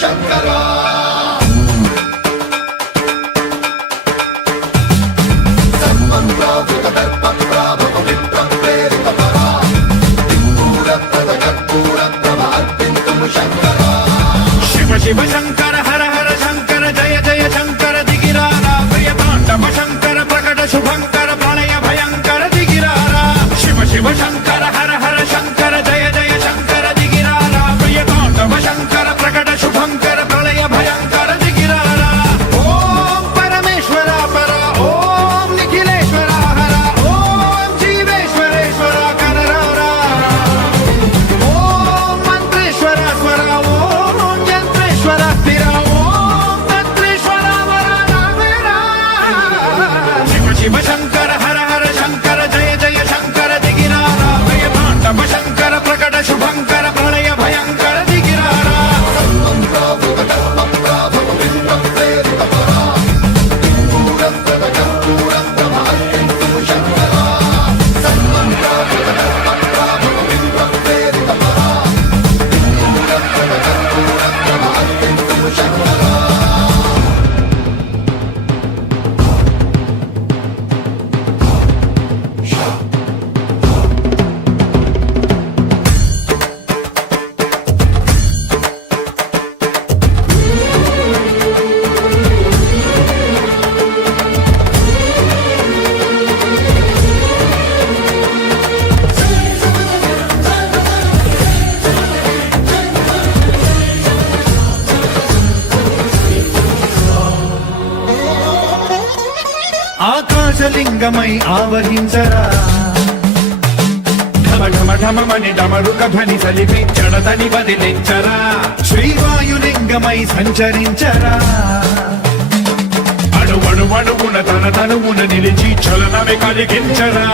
శంకరా శివ శంకర హర హర శంకర జయ జయ శంకర దిగిరారా ప్రియతాండవ శంకర ప్రకట శుభంకర ప్రళయ భయంకర దిగిరారా శివ శివ శంకర హర హర శంకర జయ జయ శంకర దిగిరారా ప్రియతాండవ శంకర ప్రకట శుభంకర ప్రళయ భయంకర దిగిరారా ఓం పరమేశ్వర పర ఓం నిఖిలేశ్వర హర ఓం జీవేశ్వరేశ్వర కరరారా ఓం మంత్రేశ్వర స్వర ఓం యంత్రేశ్వర స్థిర ఓం తంత్రేశ్వర వరదావేరా శివ శివ శంకర హర హర శంకర జయ జయ శంకర దిగిరారా ప్రియతాండవ శంకర ప్రకట శుభంకర ప్రళయ భయంకర దిగిరారా ఆకాశలింగమై ఆవహించరా ఢమ ఢమ ఢమమని డమరుక ధ్వని సలిపి జడదని వదిలించరా శ్రీవాయులింగమై సంచరించరా అణువణువున తన తనువున నిలిచి చలనమే కలిగించరా